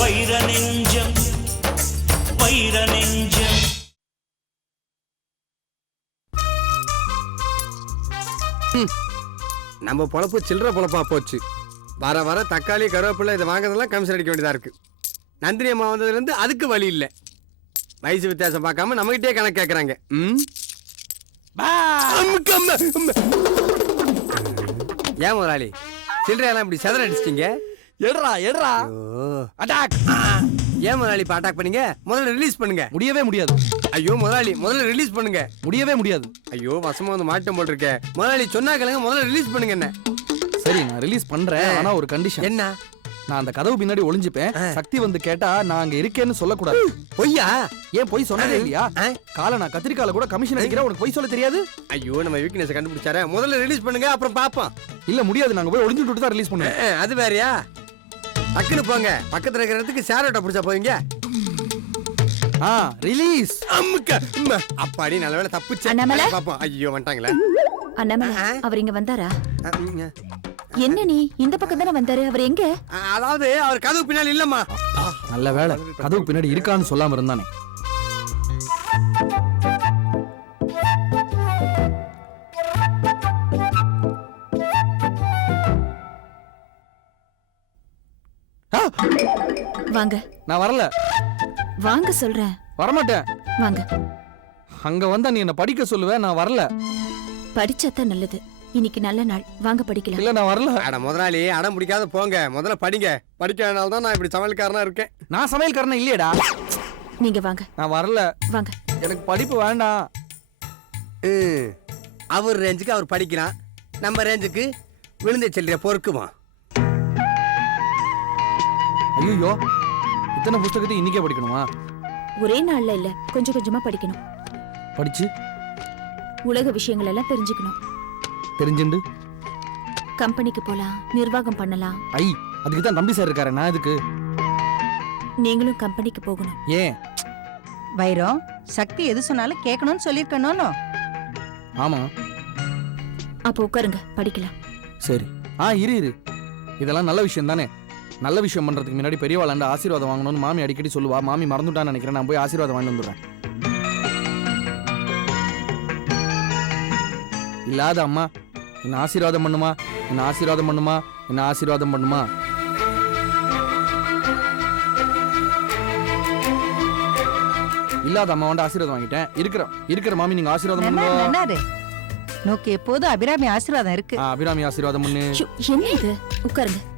வைர நெஞ்சம் வைர நெஞ்சம். நம்ம பொழப்பு சில்லற பொழப்பா போச்சு. வர வர தக்காளி கருவேப்பிலை இதை வாங்குறதெல்லாம் கமிஷன் அடிக்க வேண்டியதா இருக்கு. நந்தினி அம்மா வந்ததுலேருந்து அதுக்கு வழி இல்லை. வயசு வித்தியாசம் பார்க்காம நம்மகிட்டே கணக்கு கேட்குறாங்க ம் ஏன் முதலாளி? சில்லறையெல்லாம் இப்படி செதற அடிச்சிட்டீங்க? எடுறா எடுறா. அட்டாக் ஏன் முதலாளி இப்போ அட்டாக் பண்ணீங்க? முதல்ல ரிலீஸ் பண்ணுங்க. முடியவே முடியாது. ஐயோ முதலாளி முதல்ல ரிலீஸ் பண்ணுங்க. முடியவே முடியாது. ஐயோ வசமா வந்து மாட்டம் போட்டிருக்க முதலாளி சொன்னா கேளுங்க முதல்ல ரிலீஸ் பண்ணுங்க என்ன? சரி நான் ரிலீஸ் பண்றேன் ஆனா ஒரு கண்டிஷன் என்ன? நான் அந்த கதவு பின்னாடி ஒளிஞ்சுப்பேன். சக்தி வந்து கேட்டா நான் அங்க இருக்கேன்னு சொல்லக்கூடாது. பொய்யா? ஏன் போய் சொன்னதே இல்லையா? காலை நான் கத்திரிக்கால கூட கமிஷன் அடிக்கிறேன். உனக்கு போய் சொல்ல தெரியாது? ஐயோ நம்ம வீக்னஸ் கண்டுபிடிச்சார. முதல்ல ரிலீஸ் பண்ணுங்க அப்புறம் பாப்போம் இல்ல முடியாது. நாங்க போய் ஒளிஞ்சுட்டு தான் ரிலீஸ் பண்ணுவேன். அஹ், அது வேறயா? டக்குன்னு போங்க. பக்கத்துல இருக்கிற இடத்துக்கு சேரோட்ட பிடிச்சா போவீங்க. ஆ ரிலீஸ் அம்முக்க. அப்பாடி நல்ல வேளை தப்பிச்சு? பாப்போம் ஐயோ வந்துட்டாங்களே. அண்ணாமலை. அவர் இங்க வந்தாரா? என்ன நீ? இந்த பக்கம் தானே வந்தாரு? அவர் எங்க? அதாவது அவர் கதவு பின்னாடி இல்லம்மா. நல்ல வேலை கதவு பின்னாடி இருக்கான்னு சொல்லாம இருந்தானே. வாங்க. நான் வரல. வாங்க சொல்றேன். வரமாட்டேன். வாங்க. அங்க வந்தா நீ என்ன படிக்க சொல்லுவ நான் வரல. படிச்சாதான் நல்லது. இன்னைக்கு நல்ல நாள். வாங்க படிக்கலாம். இல்ல நான் வரல. அட முதலாளி அடம் பிடிக்காத போங்க. முதல்ல படிங்க. படிக்காதனால தான் நான் இப்படி சமையல்காரனா இருக்கேன். நான் சமையல்காரனா இல்லையேடா. நீங்க வாங்க. நான் வரல. வாங்க. எனக்கு படிப்பு வேண்டாம். ம். அவர் ரேஞ்சுக்கு அவர் படிக்கிறான். நம்ம ரேஞ்சுக்கு விழுந்த செல்லிய பொறுக்குமா? ஐயோ இத்தனை புஸ்தகத்தை இன்னைக்கே படிக்கணுமா? ஒரே நாள்ல இல்ல கொஞ்சம் கொஞ்சமா படிக்கணும். படிச்சு? உலக விஷயங்கள் எல்லாம் தெரிஞ்சுக்கணும். தெரிஞ்சுண்டு. கம்பெனிக்கு போலாம் நிர்வாகம் பண்ணலாம். ஐ அதுக்கு தான் தம்பி சார் இருக்காரு நான் இதுக்கு நீங்களும் கம்பெனிக்கு போகணும். ஏன்? வைரம் சக்தி எது சொன்னாலும் கேட்கணும்னு சொல்லியிருக்கணும் ஆமா. அப்போ உட்காருங்க படிக்கலாம். சரி. ஆ இரு இரு. இதெல்லாம் நல்ல விஷயம் தானே. நல்ல விஷயம் பண்றதுக்கு முன்னாடி பெரியவாளாண்ட ஆசீர்வாதம் வாங்கணும்னு மாமி அடிக்கடி சொல்லுவா. மாமி மறந்துட்டான்னு நினைக்கிறேன் நான் போய் ஆசீர்வாதம் வாங்கிட்டு வந்துடுறேன். இல்லாத அம்மா என்ன ஆசீர்வாதம் பண்ணுமா? என்ன ஆசீர்வாதம் பண்ணுமா? என்ன ஆசீர்வாதம் பண்ணுமா? இல்லாத அம்மா வந்து ஆசீர்வாதம் வாங்கிட்டேன். இருக்கிற இருக்கிற மாமி நீங்க ஆசீர்வாதம் பண்ணுங்க. நோக்கு எப்போதும் அபிராமி ஆசீர்வாதம் இருக்கு. ஆ, அபிராமி ஆசீர்வாதம் பண்ணு. என்ன இது உட்காருங்க.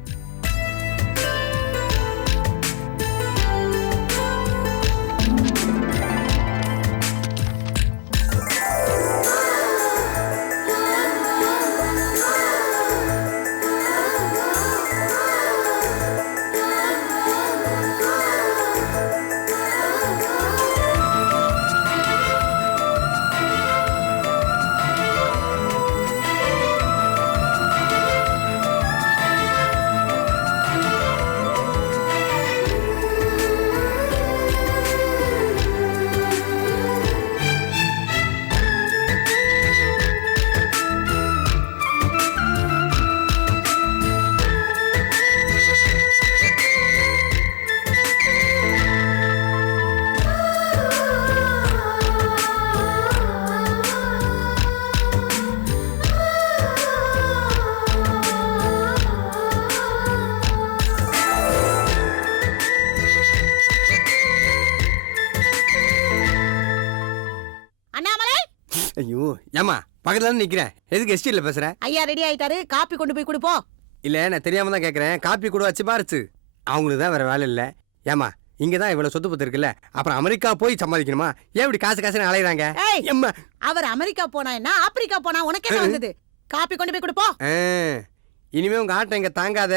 பக்கத்துல நிக்கிறேன். எதுக்கு எஸ்டில பேசுற? ஐயா ரெடி ஆயிட்டாரு. காப்பி கொண்டு போய் கொடுப்போம். இல்ல நான் தெரியாம தான் கேக்குறேன். காப்பி கூட வச்சு பாருச்சு. அவங்களுக்கு தான் வேற வேலை இல்ல. ஏமா இங்க தான் இவ்வளவு சொத்து பத்து இருக்குல்ல? அப்புறம் அமெரிக்கா போய் சம்பாதிக்கணுமா ஏன் இப்படி காசு காசுன்னு அலையுறாங்க? அவர் அமெரிக்கா போனா என்ன? ஆப்பிரிக்கா போனா உனக்கு என்ன வந்தது? காப்பி கொண்டு போய் கொடுப்போம். இனிமே உங்க ஆட்டம் இங்க தாங்காத.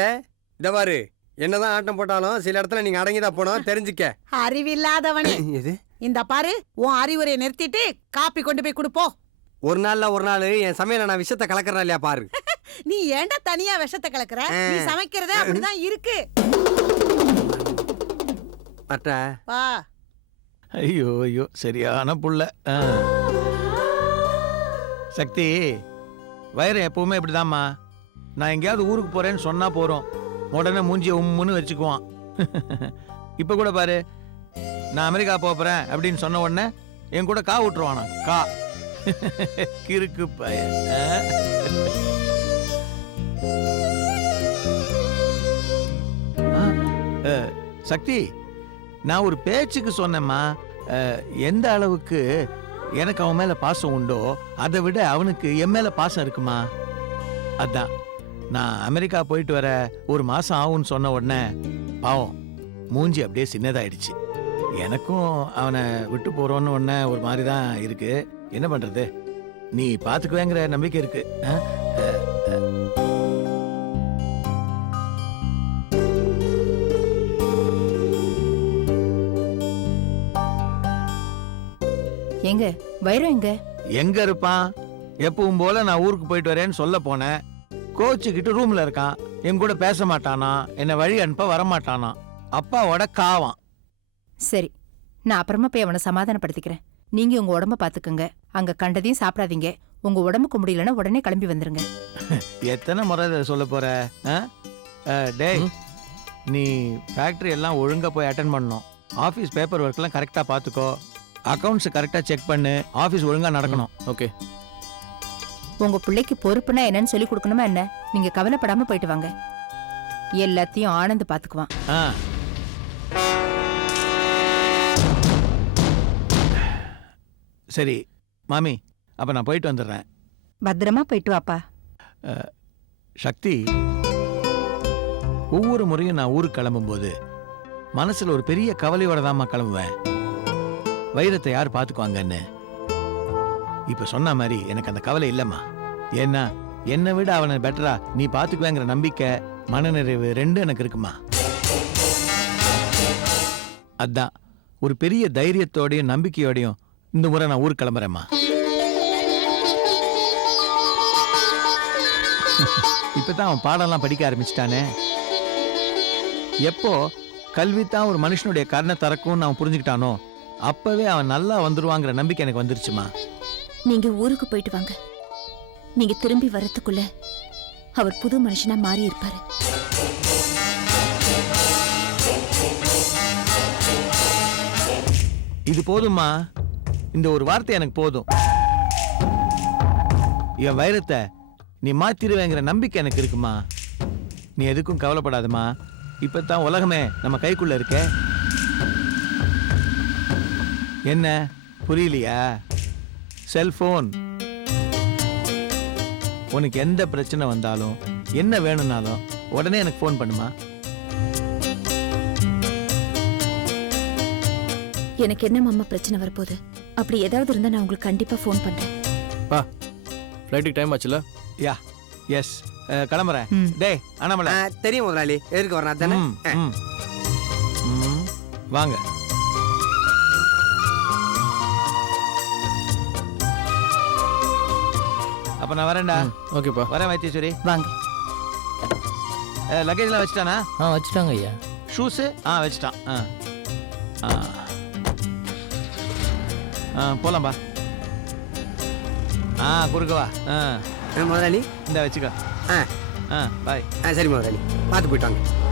இந்த பாரு என்னதான் ஆட்டம் போட்டாலும் சில இடத்துல நீங்க அடங்கிதான் போனோம். தெரிஞ்சுக்க. அறிவில்லாதவனே. இந்த பாரு உன் அறிவுரையை நிறுத்திட்டு காப்பி கொண்டு போய் கொடுப்போம். ஒரு நாள்ல ஒரு நாள் என் சமையல நான் விஷத்தை கலக்கறேன் இல்லையா பாரு. நீ ஏன்டா தனியா விஷத்தை கலக்குற. நீ சமைக்கிறதே அப்படிதான் இருக்கு. அட்டா வா. ஐயோ ஐயோ சரியான புள்ள. ஆ. சக்தி வைரம் எப்பவுமே இப்படிதாம்மா. நான் எங்கேயாவது ஊருக்கு போறேன்னு சொன்னா போறோம். உடனே மூஞ்சிய உம்முன்னு வச்சுக்குவான். இப்ப கூட பாரு நான் அமெரிக்கா போறேன் அப்படின்னு சொன்ன உடனே என் கூட கா விட்டுருவானா கா. கிறுக்கு அஹ், சக்தி நான் ஒரு பேச்சுக்கு சொன்னேம்மா. எந்த அளவுக்கு எனக்கு அவன் மேல பாசம் உண்டோ அதை விட அவனுக்கு என் மேல பாசம் இருக்குமா? அதான். நான் அமெரிக்கா போயிட்டு வர ஒரு மாசம் ஆகும்னு சொன்ன உடனே பாவம் மூஞ்சி அப்படியே சின்னதாயிடுச்சு. எனக்கும் அவனை விட்டு போறோன்னு உடனே ஒரு மாதிரி தான் இருக்கு. என்ன பண்றது? நீ பாத்துக்குவேங்கிற நம்பிக்கை இருக்கு? எங்க? வைரம் எங்க? எங்க இருப்பான்? எப்பவும் போல நான் ஊருக்கு போயிட்டு வரேன்னு சொல்ல போனேன். கோச்சுக்கிட்டு ரூம்ல இருக்கான். என் கூட பேச மாட்டானா? என்னை வழி அனுப்ப வரமாட்டானா? அப்பாவோட காவான். சரி நான் அப்புறமா போய் அவனை சமாதானப்படுத்திக்கிறேன். நீங்க உங்க உடம்ப பாத்துக்கங்க. அங்க கண்டதையும் சாப்பிடாதீங்க. உங்க உடம்புக்கு முடியலன்னா உடனே கிளம்பி வந்துருங்க. எத்தனை முறை இதை சொல்ல போற? ஆ? ஆ, டேய். நீ ஃபேக்டரி எல்லாம் ஒழுங்கா போய் அட்டன் பண்ணணும். ஆஃபீஸ் பேப்பர் ஒர்க்லாம் கரெக்டாக பார்த்துக்கோ அக்கவுண்ட்ஸ் கரெக்டாக செக் பண்ணு. ஆஃபீஸ் ஒழுங்கா நடக்கணும். ஓகே. உங்க பிள்ளைக்கு பொறுப்புனா என்னன்னு சொல்லி கொடுக்கணுமா என்ன? நீங்க கவலைப்படாம போயிட்டு வாங்க. எல்லாத்தையும் ஆனந்த் பாத்துக்குவான். ஆ. சரி மாமி அப்போ நான் போயிட்டு வந்துடுறேன். பத்திரமா போயிட்டு வாப்பா. சக்தி ஒவ்வொரு முறையும் நான் ஊருக்கு கிளம்பும்போது மனசுல ஒரு பெரிய கவலையோட தாம்மா கிளம்புவேன். வைரத்தை யார் பார்த்துக்குவாங்கன்னு. இப்ப சொன்ன மாதிரி எனக்கு அந்த கவலை இல்லைம்மா. ஏன்னா என்னை விட அவனை பெட்டரா நீ பார்த்துக்குவேங்கிற நம்பிக்கை மனநிறைவு ரெண்டும் எனக்கு இருக்குமா. அதான் ஒரு பெரிய தைரியத்தோடையும் நம்பிக்கையோடையும் இந்த முறை நான் ஊருக்கு கிளம்புறேம்மா. இப்பதான் அவன் பாடம்லாம் படிக்க ஆரம்பிச்சிட்டானே. எப்போ கல்வி தான் ஒரு மனுஷனுடைய கண்ணை திறக்கும்னு அவன் புரிஞ்சுக்கிட்டானோ அப்பவே அவன் நல்லா வந்துருவாங்கிற நம்பிக்கை எனக்கு வந்துருச்சுமா நீங்க ஊருக்கு போயிட்டு வாங்க. நீங்க திரும்பி வரதுக்குள்ள அவர் புது மனுஷனா மாறி இருப்பாரு. இது போதும்மா. இந்த ஒரு வார்த்தை எனக்கு போதும். என் வைரத்தை நீ மாத்திருவேங்கிற நம்பிக்கை எனக்கு இருக்குமா? நீ எதுக்கும் கவலைப்படாதம்மா. இப்பதான் உலகமே நம்ம கைக்குள்ள இருக்க. என்ன? புரியலையா? செல்போன். உனக்கு எந்த பிரச்சனை வந்தாலும் என்ன வேணும்னாலும் உடனே எனக்கு ஃபோன் பண்ணுமா? எனக்கு என்ன மாமா பிரச்சனை வரப்போகுது? அப்படி ஏதாவது இருந்தா நான் உங்களுக்கு கண்டிப்பா ஃபோன் பண்றேன். ஃப்ளைட்டுக்கு டைம் ஆச்சுல? யா எஸ் கிளம்புறேன். டேய் அண்ணாமலை. தெரியும் முதலாளி. எதுக்கு வரணும் தானே வாங்க. அப்ப நான் வரேன்டா. ஓகேப்பா. வரேன் வைத்தீஸ்வரி வாங்க. லக்கேஜ்லாம் வச்சுட்டானா? ஆ வச்சுட்டாங்க ஐயா. ஷூஸு ஆ வச்சுட்டான். ஆ. ஆ. போலாம்பா ஆ குறுக்கவா ஆ. ஆ, முதலாளி. இந்த வச்சுக்கோ. ஆ. ஆ பாய். ஆ சரி முதலாளி. பார்த்து போயிட்டு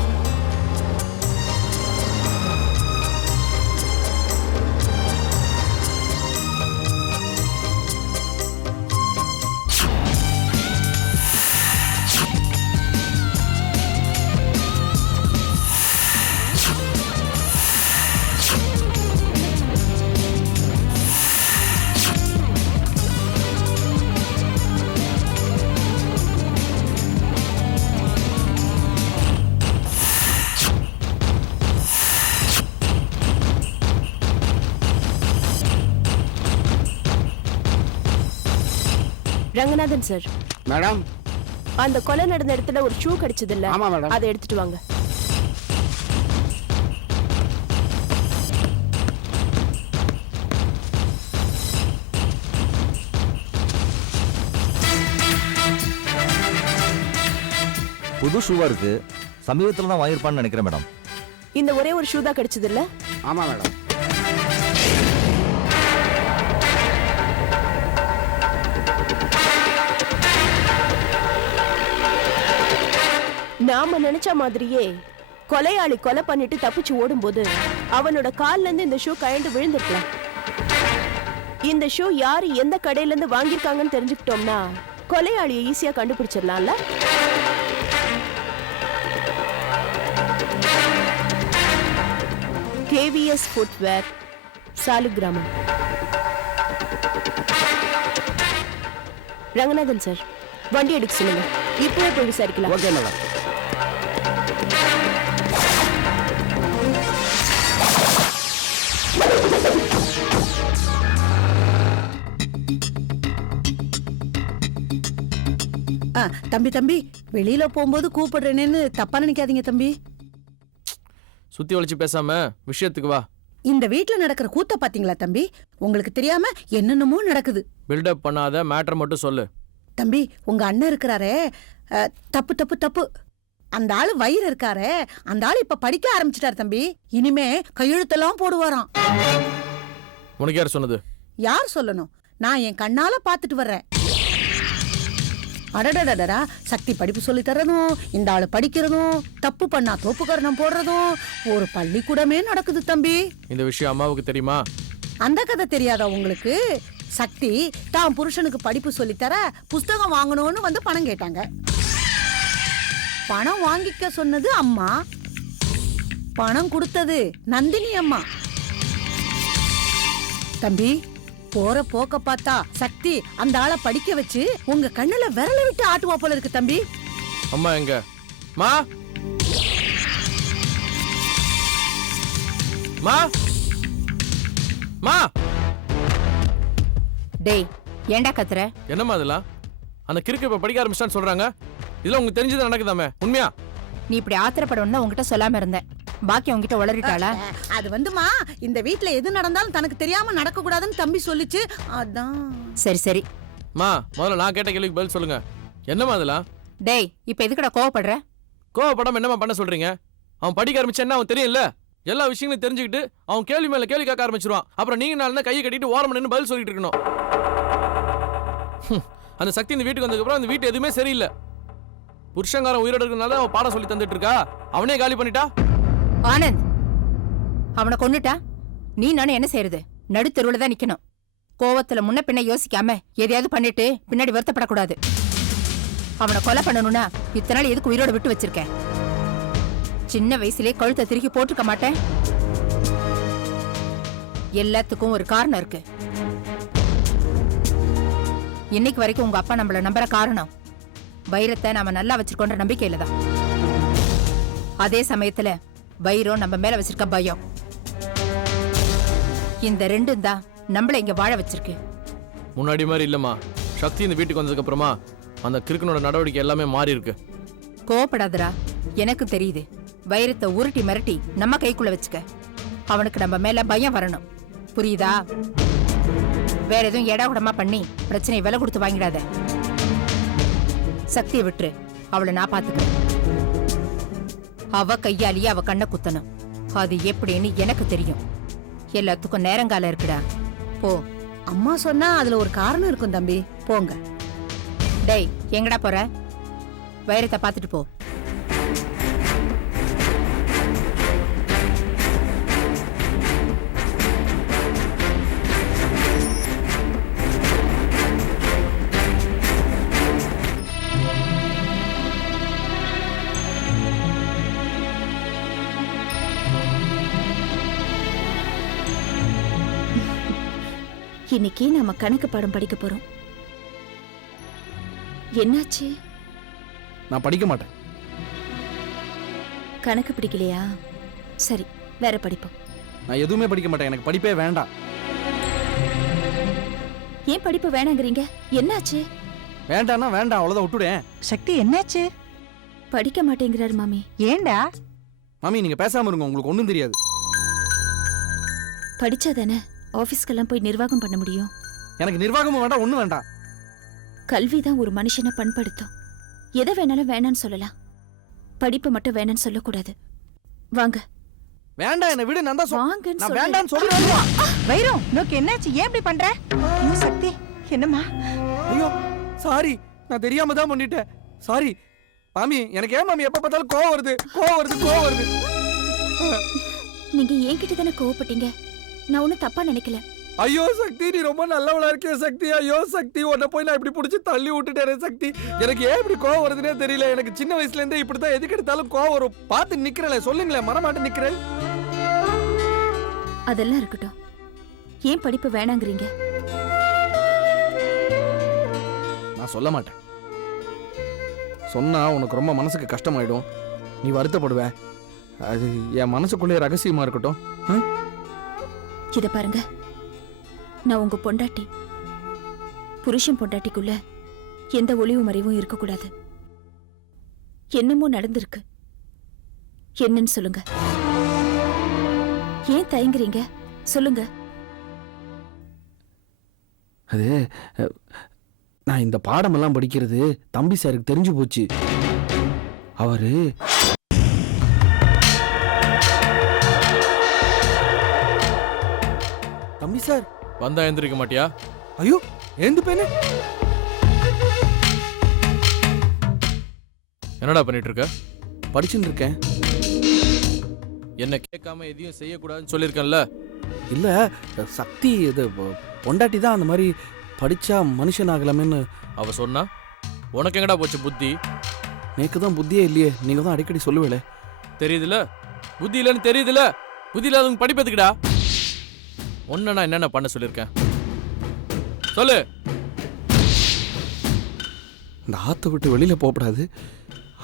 ரங்கநாதன் சார் மேடம். அந்த கொலை நடந்த இடத்துல ஒரு ஷூ கிடைச்சது இல்ல ஆமா மேடம். அதை எடுத்துட்டு வாங்க. புது ஷூவா இருக்கு சமீபத்தில் தான் வாங்கியிருப்பான்னு நினைக்கிறேன் மேடம். இந்த ஒரே ஒரு ஷூ தான் கிடைச்சது இல்ல ஆமா மேடம். நாம நினைச்ச மாதிரியே கொலையாளி கொலை பண்ணிட்டு தப்பிச்சு ஓடும்போது அவனோட கால்ல இருந்து இந்த ஷூ கயண்டு விழுந்துருக்கலாம். இந்த ஷூ யாரு எந்த கடையில இருந்து வாங்கியிருக்காங்கன்னு தெரிஞ்சுக்கிட்டோம்னா கொலையாளியை ஈஸியா கண்டுபிடிச்சிடலாம்ல? KVS footwear Saligramam Ranganathan sir வண்டி எடுக்க சொல்லுங்க. இப்பவே போய் விசாரிக்கலாம். Okay madam. தம்பி தம்பி வெளியில போகும்போது கூப்பிடுறேனேன்னு தப்பா நினைக்காதீங்க தம்பி. சுத்தி ஒழிச்சு பேசாம விஷயத்துக்கு வா. இந்த வீட்ல நடக்கிற கூத்த பாத்தீங்களா தம்பி? உங்களுக்கு தெரியாம என்னென்னமோ நடக்குது. பில்டப் பண்ணாத மேட்டர் மட்டும் சொல்லு. தம்பி உங்க அண்ணன் இருக்கிறாரே. தப்பு தப்பு தப்பு. அந்த ஆளு வயிறு இருக்காரே. அந்த ஆளு இப்ப படிக்க ஆரம்பிச்சிட்டாரு தம்பி. இனிமே கையெழுத்தெல்லாம் போடுவாராம். உனக்கு யார் சொன்னது? யார் சொல்லணும்? நான் என் கண்ணால பாத்துட்டு வர்றேன். அடடடடடா சக்தி படிப்பு சொல்லி தரதும் இந்த ஆளு படிக்கிறதும் தப்பு பண்ணா தோப்புக்கரணம் போடுறதும் ஒரு பள்ளிக்கூடமே நடக்குது தம்பி. இந்த விஷயம் அம்மாவுக்கு தெரியுமா? அந்த கதை தெரியாதா உங்களுக்கு? சக்தி தான் புருஷனுக்கு படிப்பு சொல்லித்தர புஸ்தகம் வாங்கணும்னு வந்து பணம் கேட்டாங்க. பணம் வாங்கிக்க சொன்னது அம்மா. பணம் கொடுத்தது நந்தினி அம்மா. தம்பி போற போக்க பார்த்தா சக்தி அந்த ஆளை படிக்க வச்சு உங்க கண்ணுல விரல விட்டு ஆட்டுவா போல இருக்கு தம்பி. அம்மா எங்க? மா? மா? மா? டேய் ஏன்டா கத்துற? என்னம்மா அதெல்லாம் அந்த கிறுக்கு இப்ப படிக்க ஆரம்பிச்சான்னு சொல்றாங்க. இதெல்லாம் உங்களுக்கு தெரிஞ்சது நடக்குதாமே? உண்மையா? நீ இப்படி ஆத்திரப்படணும்னு உன்கிட்ட சொல்லாம இருந்தேன். பாக்கி உன்கிட்ட உளறிட்டாளா அது வந்துமா இந்த வீட்ல எது நடந்தாலும் தனக்கு தெரியாம நடக்க கூடாதுன்னு தம்பி சொல்லிச்சு. அதான். சரி சரி. மா முதல்ல நான் கேட்ட கேள்விக்கு பதில் சொல்லுங்க. என்னம்மா அதெல்லாம் டேய் இப்ப எதுக்குடா கோவப்படுற? கோவப்படாம என்னம்மா பண்ண சொல்றீங்க? அவன் படிக்க ஆரம்பிச்சேன்னா அவன் தெரியும்ல? எல்லா விஷயங்களையும் தெரிஞ்சுக்கிட்டு அவன் கேள்வி மேல கேள்வி கேட்க ஆரம்பிச்சிருவான். அப்புறம் நீங்க நாள் கையை கட்டிட்டு ஓரம் நின்று பதில் சொல்லிட்டு இருக்கணும். அந்த சக்தி இந்த வீட்டுக்கு வந்ததுக்கு அப்புறம் அந்த வீட்டு எதுவுமே சரியில்லை. புருஷங்காரன் உயிரோட இருக்கனால அவன் பாடம் சொல்லி தந்துட்டு இருக்கா? அவனே காலி பண்ணிட்டா? ஆனந்த் அவனை கொண்டுட்டா நீ நானும் என்ன செய்யறது நடுத்தெருவுல தான் நிக்கணும். கோவத்துல முன்ன பின்ன யோசிக்காம எதையாவது பண்ணிட்டு பின்னாடி வருத்தப்படக்கூடாது. அவனை கொலை பண்ணணும்னா இத்தனை நாள் எதுக்கு உயிரோட விட்டு வச்சிருக்கேன் சின்ன வயசுலயே கழுத்தை திருக்கி போட்டிருக்க மாட்டேன். எல்லாத்துக்கும் ஒரு காரணம் இருக்கு. இன்னைக்கு வரைக்கும் உங்க அப்பா நம்மள நம்புற காரணம் வைரத்தை நாம நல்லா வச்சிருக்கோன்ற நம்பிக்கையில தான். அதே சமயத்துல வைரம் நம்ம மேல வச்சிருக்க பயம். இந்த ரெண்டும் தான் நம்மள இங்க வாழ வச்சிருக்கு. முன்னாடி மாதிரி இல்லம்மா. சக்தி இந்த வீட்டுக்கு வந்ததுக்கு அப்புறமா அந்த கிறுக்கனோட நடவடிக்கை எல்லாமே மாறி இருக்கு. கோவப்படாதடா. எனக்கு தெரியுது. வைரத்தை உருட்டி மிரட்டி நம்ம கைக்குள்ள வச்சுக்க. அவனுக்கு நம்ம மேல பயம் வரணும். புரியுதா? வேற எதுவும் எடா கூடமா பண்ணி பிரச்சனையை விலை கொடுத்து வாங்கிடாத. சக்தியை விட்டுரு. அவளை நான் பாத்துக்கிறேன். அவ கையாலேயே அவ கண்ணை குத்தணும். அது எப்படின்னு எனக்கு தெரியும். எல்லாத்துக்கும் நேரங்காலம் இருக்குடா. போ. அம்மா சொன்னா அதுல ஒரு காரணம் இருக்கும் தம்பி. போங்க. டேய் எங்கடா போற? வைரத்தை பார்த்துட்டு போ. இன்னைக்கு நம்ம கணக்கு பாடம் படிக்க போறோம். என்னாச்சு? நான் படிக்க மாட்டேன். கணக்கு பிடிக்கலையா? சரி வேற படிப்போம். நான் எதுவுமே படிக்க மாட்டேன். எனக்கு படிப்பே வேண்டாம். ஏன் படிப்பு வேணாங்கிறீங்க? என்னாச்சு? வேண்டாம்னா வேண்டாம். அவ்வளோதான் விட்டுடேன் சக்தி என்னாச்சு? படிக்க மாட்டேங்கிறாரு மாமி. ஏண்டா? மாமி நீங்க பேசாம இருங்க. உங்களுக்கு ஒன்றும் தெரியாது. படிச்சாதானே ஆபீஸ்க்கெல்லாம் போய் நிர்வாகம் பண்ண முடியும். எனக்கு நிர்வாகமும் வேண்டாம் ஒன்றும் வேண்டாம். கல்வி தான் ஒரு மனுஷனை பண்படுத்தும். எதை வேணாலும் வேணான்னு சொல்லலாம். படிப்பு மட்டும் வேணான்னு சொல்லக்கூடாது. வாங்க. வேண்டாம் என்ன விடு நான் தான் சொல்- வாங்கன்னு நான் சொல்றேன். வேண்டாம்னு சொல்றேன். வைரம் நோக்கு என்னாச்சு? ஏன் இப்படி பண்ற? ஐயோ சக்தி? என்னம்மா? ஐயோ சாரி நான் தெரியாம தான் பண்ணிட்டேன். சாரி மாமி எனக்கு ஏன் மாமி எப்ப பார்த்தாலும் கோவம் வருது கோவம் வருது கோவம் வருது. நீங்க என்கிட்ட தானே கோவப்பட்டீங்க? நான் ஒன்னும் தப்பா நினைக்கல. ஐயோ சக்தி நீ ரொம்ப நல்லவளா இருக்கிய சக்தி. ஐயோ சக்தி உன்னை போய் நான் இப்படி பிடிச்சி தள்ளி விட்டுட்டேன் சக்தி. எனக்கு ஏன் இப்படி கோவம் வருதுன்னே தெரியல. எனக்கு சின்ன வயசுல இருந்தே இப்படி தான் எதுக்கு எடுத்தாலும் கோவம் வரும். பார்த்து நிக்கிறல சொல்லுங்களேன் மரமாட்டு நிக்கிறேன் அதெல்லாம் இருக்கட்டும். ஏன் படிப்பு வேணாங்கிறீங்க? நான் சொல்ல மாட்டேன். சொன்னா உனக்கு ரொம்ப மனசுக்கு கஷ்டமாயிடும். நீ வருத்தப்படுவ. அது என் மனசுக்குள்ளே ரகசியமா இருக்கட்டும். ஆ? இதை பாருங்க. நான் உங்க பொண்டாட்டி. புருஷன் பொண்டாட்டிக்குள்ள எந்த ஒளிவு மறைவும் இருக்கக்கூடாது. என்னமோ நடந்திருக்கு. என்னன்னு சொல்லுங்க. ஏன் தயங்குறீங்க? சொல்லுங்க. அது நான் இந்த பாடமெல்லாம் படிக்கிறது தம்பி சாருக்கு தெரிஞ்சு போச்சு. அவரு தம்பி சார். வந்தா எந்திரிக்க மாட்டியா? ஐயோ எழுந்து பேனே. என்னடா பண்ணிட்டு இருக்க படிச்சுட்டு இருக்கேன் என்ன கேட்காம எதையும் செய்யக்கூடாதுன்னு சொல்லியிருக்கேன்ல. இல்ல சக்தி இது பொண்டாட்டி தான் அந்த மாதிரி படிச்சா மனுஷன் ஆகலாமேன்னு. அவ சொன்னா உனக்கு எங்கடா போச்சு புத்தி? எனக்கு தான் புத்தியே இல்லையே நீங்க தான் அடிக்கடி சொல்லுவேல தெரியுதுல? புத்தி இல்லைன்னு தெரியுதுல? புத்தி இல்லாதவங்க படிப்பதுக்குடா ஒன்னு நான் என்னென்ன பண்ண சொல்லியிருக்கேன்? சொல்லு. இந்த ஆத்தை விட்டு வெளியில போகக்கூடாது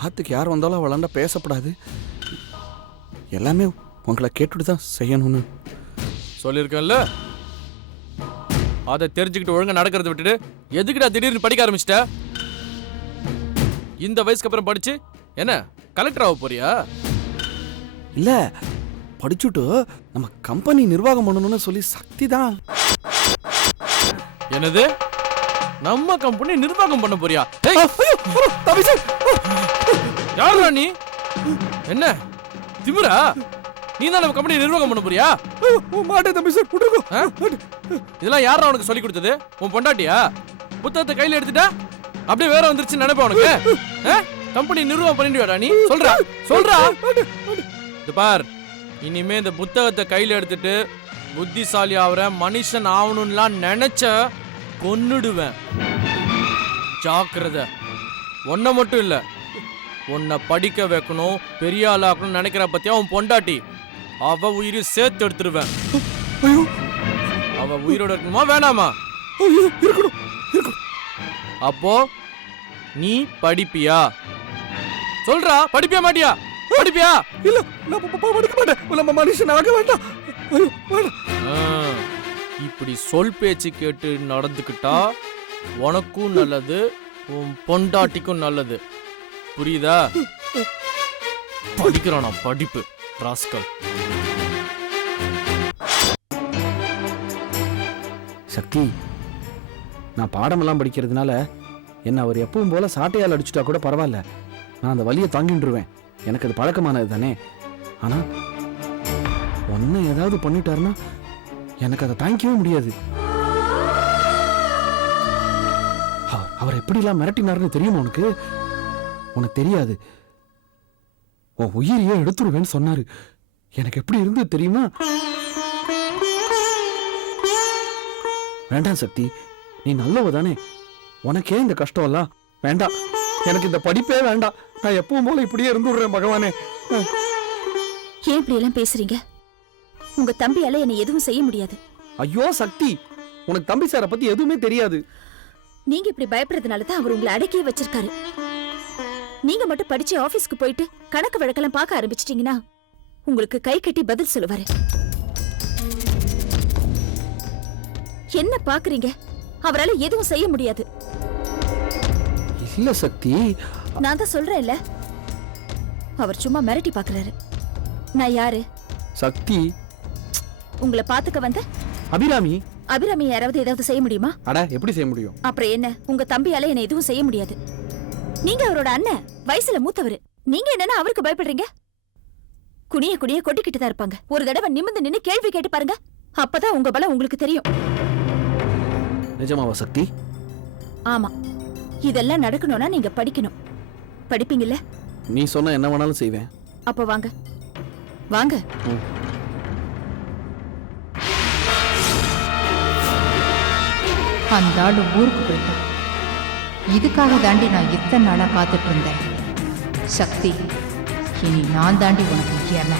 ஆத்துக்கு யார் வந்தாலும் அவளாண்ட பேசக்கூடாது எல்லாமே உங்களை கேட்டுட்டு தான் செய்யணும்னு. சொல்லியிருக்கேன்ல? அதை தெரிஞ்சுக்கிட்டு ஒழுங்கா நடக்கிறத விட்டுட்டு எதுக்குடா திடீர்னு படிக்க ஆரம்பிச்சிட்ட? இந்த வயசுக்கு அப்புறம் படிச்சு என்ன கலெக்டர் ஆக போறியா? இல்ல படிச்சுட்டு நம்ம கம்பெனி நிர்வாகம் பண்ணணும்னு சொல்லி சக்தி தான். என்னது? நம்ம கம்பெனி நிர்வாகம் பண்ண போறியா? யாருடா நீ? என்ன? திமிரா? நீ தான் நம்ம கம்பெனி நிர்வாகம் பண்ண போறியா? மாட்டேன் தம்பி சார். ஆ? இதெல்லாம் யாரா உனக்கு சொல்லி கொடுத்தது? உன் பொண்டாட்டியா? புத்தகத்தை கையில எடுத்துட்டா? அப்படியே வேற வந்துருச்சு நினைப்பா உனக்கு? கம்பெனி நிர்வாகம் பண்ணிடுவாடா நீ. சொல்றா சொல்றா. இது பார் இனிமே இந்த புத்தகத்தை கையில எடுத்துட்டு புத்திசாலி ஆகுற மனுஷன் ஆகணும்லாம் நினைச்ச கொன்னுடுவேன். ஜாக்கிரதை. உன்னை மட்டும் இல்ல உன்னை படிக்க வைக்கணும் பெரிய ஆளாக்கணும்னு நினைக்கிற பத்தியா உன் பொண்டாட்டி? அவ உயிரையும் சேர்த்து எடுத்துருவேன் அவ உயிரோட இருக்கணுமா வேணாமா? அப்போ நீ படிப்பியா? சொல்றா படிப்பியா மாட்டியா? படிப்பியா? இல்ல நான் படிக்க மாட்டேன். நம்ம மனுஷன் ஆக வேண்டாம். இப்படி சொல் பேச்சு கேட்டு நடந்துக்கிட்டா உனக்கும் நல்லது உன் பொண்டாட்டிக்கும் நல்லது. புரியுதா? படிக்கிறானா படிப்பு. ராஸ்கல். சக்தி நான் பாடமெல்லாம் படிக்கிறதுனால என்ன அவர் எப்பவும் போல சாட்டையால் அடிச்சுட்டா கூட பரவாயில்ல. நான் அந்த வலியை தாங்கிட்டுருவேன் எனக்கு அது பழக்கமானது தானே? ஆனா ஒன்றை ஏதாவது பண்ணிட்டாருன்னா எனக்கு அதை தாங்கிக்கவே முடியாது. அவர் எப்படிலாம் மிரட்டினாருன்னு தெரியுமா உனக்கு? உனக்கு தெரியாது. உன் உயிரையே எடுத்துருவேன்னு சொன்னாரு. எனக்கு எப்படி இருந்தது தெரியுமா? வேண்டாம் சக்தி நீ நல்லவ தானே. உனக்கே இந்த கஷ்டம் எல்லாம் வேண்டாம். எனக்கு இந்த படிப்பே வேண்டாம். நான் எப்பவும் போல இப்படியே இருந்துடுறேன் பகவானே. ஏன் இப்படி எல்லாம் பேசுறீங்க? உங்க தம்பியால என்னை எதுவும் செய்ய முடியாது. ஐயோ சக்தி உனக்கு தம்பி சாரை பத்தி எதுவுமே தெரியாது. நீங்க இப்படி பயப்படுறதுனால தான் அவர் உங்களை அடக்கியே வச்சிருக்காரு. நீங்க மட்டும் படிச்சு ஆபீஸ்க்கு போயிட்டு கணக்கு வழக்கெல்லாம் பார்க்க ஆரம்பிச்சிட்டீங்கன்னா உங்களுக்கு கை கட்டி பதில் சொல்லுவாரு. என்ன பாக்குறீங்க அவரால எதுவும் செய்ய முடியாது. இல்ல சக்தி நான் தான் சொல்றேன்ல. அவர் சும்மா மிரட்டி பாக்குறாரு நான் யாரு? சக்தி. உங்களை பாத்துக்க வந்த? அபிராமி. அபிராமி யாராவது ஏதாவது செய்ய முடியுமா? அட எப்படி செய்ய முடியும்? அப்புறம் என்ன? உங்க தம்பியால என்ன எதுவும் செய்ய முடியாது. நீங்க அவரோட அண்ணன். வயசுல மூத்தவர். நீங்க என்னன்னா அவருக்கு பயப்படுறீங்க? குனிய குனிய கொட்டிக்கிட்டு தான் இருப்பாங்க. ஒரு தடவை நிமிர்ந்து நின்னு கேள்வி கேட்டு பாருங்க. அப்பதான் உங்க பலம் உங்களுக்கு தெரியும். நிஜமாவா சக்தி? ஆமா. இதெல்லாம் நடக்கணும்னா நீங்க படிக்கணும். படிப்பீங்கல்ல? நீ சொன்ன என்ன வேணாலும் செய்வேன். அப்ப வாங்க. வாங்க. அந்த ஆளு ஊருக்கு போயிட்டான். இதுக்காக தாண்டி நான் இத்தனை நாளா காத்துட்டு இருந்தேன். சக்தி இனி நான் தாண்டி உனக்கு ஏம